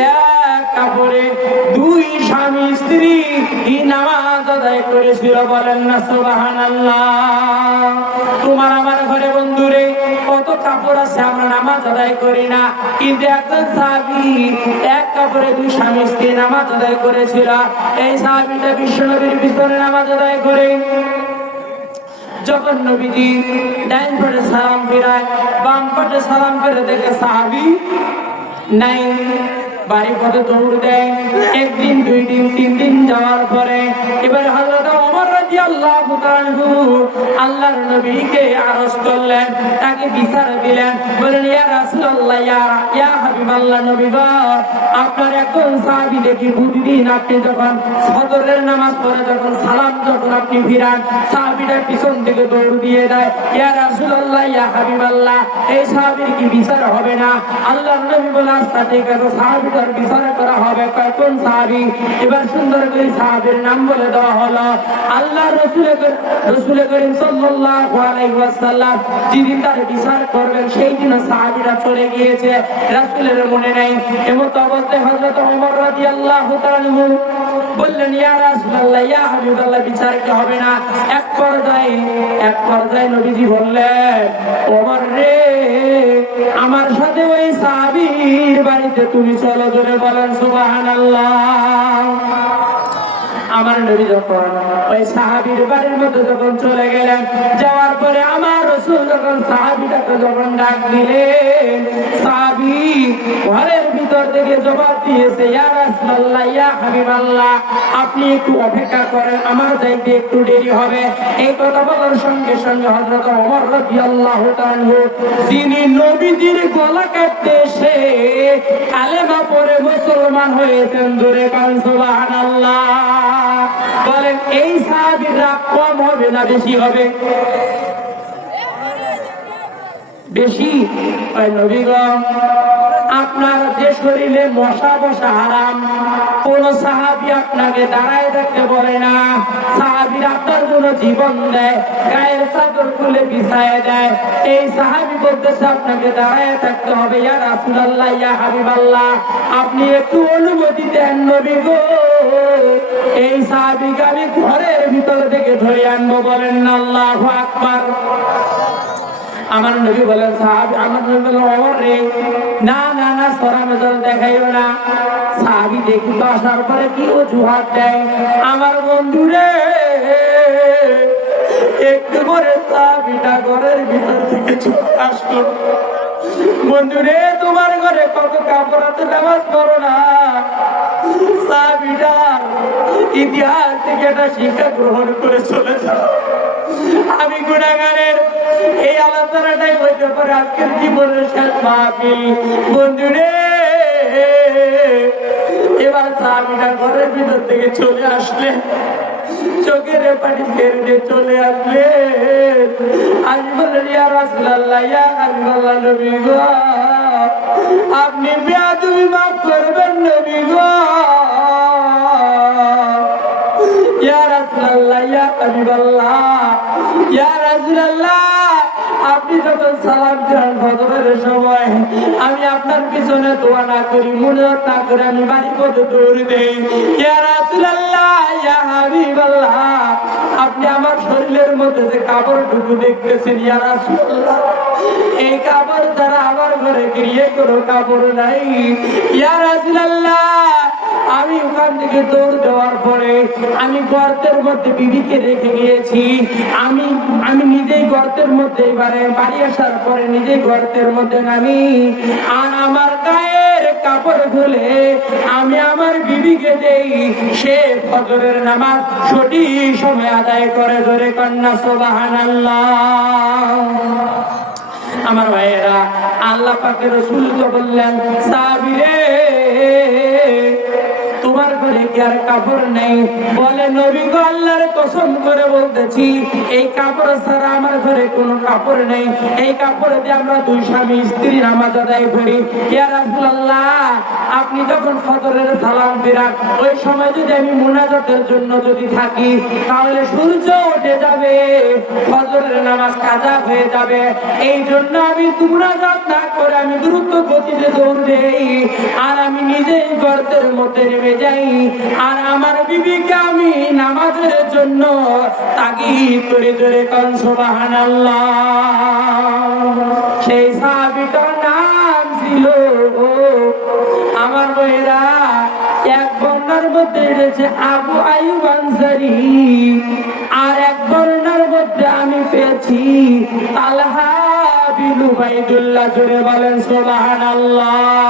এক কাপড়ে দুই স্বামী স্ত্রী এই নামাজ আদায় করেছিল বলেন না সুবাহান তোমার আমার ঘরে বন্ধুরে, কত কাপড় আছে আমরা নামাজ আদায় করি না। কিন্তু একজন সাহাবি এক কাপড়ে দুই স্বামী স্ত্রী নামাজ আদায় করেছিল। এই সাহাবিটা বিশ্বনবীর পিছনে নামাজ আদায় করে। যখন নবীজি ডাইন পাটে সালাম ফেরায়, বাম পাটে সালাম ফেরে দেখে সাহাবি নাই। বাড়ি পথে দৌড় দেয়। একদিন, দুই দিন, তিন দিন যাওয়ার পরে এবার তাআলা আল্লাহর নবীকে করলেন, তাকে বিচার দিলেন। ইয়া ইয়া নবী আপনার দেখি প্রতিদিন আপনি যখন ফজরের নামাজ পড়ে, যখন সালাম যখন আপনি ফিরান পিছন থেকে দৌড় দিয়ে দেয়, ইয়া রাসূলুল্লাহ, ইয়া হাবিবাল্লাহ, এই সাহাবীর কি বিচার হবে না? আল্লাহর নবী বলে আচ্ছা ঠিক আছে সাহাবীটার বিচার করা হবে। কয় কোন সাহাবী? এবার সুন্দর করে সাহাবীর নাম বলে দেওয়া হলো। আল্লাহ রসুল রসুল করিম সাল্লাল্লাহু আলাইহি ওয়াসাল্লাম যেদিন তার বিচার করবেন, সেই দিন সাহাবীরা চলে গিয়েছে। রাসূলের মনে নাই। এমত অবস্থায় হযরত ওমর রাদিয়াল্লাহু তাআলা বললেন, ইয়া রাসূলুল্লাহ, ইয়া হাবিবাল্লাহ, বিচার কি হবে না? এক পর্যায়ে এক পর্যায়ে নবীজি বললেন, ওমর রে, আমার সাথে ওই সাহাবীর বাড়িতে তুমি চলো জোরে বলেন, সুবহানাল্লাহ। আমার নবী যখন ওই সাহাবির বাড়ির মধ্যে যখন চলে গেলেন, যাওয়ার পরে আমার রসুল যখন সাহাবিটাকে যখন ডাক দিলেন, সাহাবি ভিতর থেকে জবাব দিয়েছে আপনি একটু অপেক্ষা করেন, আমার যাইতে একটু দেরি হবে। এই কথা বলার সঙ্গে সঙ্গে হযরত ওমর রাদিয়াল্লাহু তাআলা যিনি নবীজির গলা কাটতে এসে কালেমা পড়ে মুসলমান হয়েছেন, দূরে কান সুবহানাল্লাহ। বলেন, এই সাহাবীর রাগ কম হবে না, বেশি হবে? বেশি আপনার যে শরীরে মশা বসা হারাম, কোন সাহাবি আপনাকে দাঁড়ায় থাকতে বলে না। সাহাবির আপনার জন্য জীবন দেয়, গায়ের চাদর খুলে বিছায় দেয়। এই সাহাবি বলতেছে, আপনাকে দাঁড়ায় থাকতে হবে, ইয়া রাসূলুল্লাহ, ইয়া হাবিবাল্লাহ। আপনি একটু অনুমতি দেন নবী গো। এই সাহাবিকে আমি ঘরের ভিতর থেকে ধরে আনব, বলেন আল্লাহু আকবার। আমার নবী বলেন, সাহাবি, আমার নবী বলেন ওমর রে, না না না, সরা মেজাল দেখাইও না। সাহাবি দেখি আসার পরে কি ও জুহাত দেয়? আমার বন্ধু রে, একটু করে সাহাবিটা ঘরের ভিতর থেকে চলে আসলো। বন্ধু রে, তোমার ঘরে কত কাপড় আছে নামাজ পড়ো না। সাহাবিটা ইতিহাস থেকে একটা শিক্ষা গ্রহণ করে চলে যাও আমি গুণাগারের এই আলোচনাটাই হইতে পারে আজকের জীবনের শেষ মাহফিল। বন্ধুরে, এবার স্বামীটা ঘরের ভিতর থেকে চলে আসলে চোখের পানি ফেরে চলে আসলে আমি বললেন, ইয়া রাসূলুল্লাহ, ইয়া হাবিবাল্লাহ নবী গো, আপনি বেয়াদবি মাফ করবেন নবী গো। ইয়া রাসূলুল্লাহ, ইয়া আপনি যখন সালাম দিলেন ফজরের সময়, আমি আপনার পিছনে দোয়া না করি, মনে না করে আমি বাড়ি পথে দৌড় দেই আপনি আমার শরীরের মধ্যে যে কাপড় ঢুকু দেখতেছেন, ইয়া রাসূলুল্লাহ, এই কাপড় যারা আমার ঘরে গিয়ে কোনো কাপড় নাই। ইয়া রাসূলুল্লাহ, আমি ওখান থেকে দৌড় দেওয়ার পরে আমি গর্তের মধ্যে বিবিকে রেখে গিয়েছি। আমি আমি নিজেই গর্তের মধ্যে, এবারে বাড়ি আসার পরে নিজেই গর্তের মধ্যে নামি। আর আমার গায়ের কাপড় খুলে আমি আমার বিবিকে দেই। সে ফজরের নামাজ সঠিক সময় আদায় করে ধরে কন্যা সোবাহান আমার ভাইয়েরা, আল্লাহ পাকের রসুল বললেন, সাবিরে আর কাপড় নেই। বলে নবী গো, আল্লাহর কসম করে বলতেছি, এই কাপড় ছাড়া আমার ঘরে কোনো কাপড় নেই। এই কাপড় দিয়ে আমরা দুই স্বামী, স্ত্রী নামাজ আদায় করি, ইয়া রাসূলুল্লাহ, আপনি যখন ফজরের সালাম ফিরান, ওই সময় যদি আমি মুনাজাতের জন্য যদি থাকি, তাহলে সূর্য উঠে যাবে, ফজরের নামাজ কাজা হয়ে যাবে। এই জন্য আমি মুনাজাত না করে আমি দ্রুত গতিতে দৌড় দেই, আর আমি মধ্যে নেমে যাই। আর আমার বিবিকে আমি নামাজের জন্য তাগিদ করে ধরে কন, সুবহানাল্লাহ। সেই সাহাবীটার নাম ছিল আমার বইরা এক বন্যার মধ্যে আবু আইব আনসারি। আর এক বন্যার মধ্যে আমি পেয়েছি তালহা বিন উবাইদুল্লাহ জুড়ে বলেন, সুবহানাল্লাহ।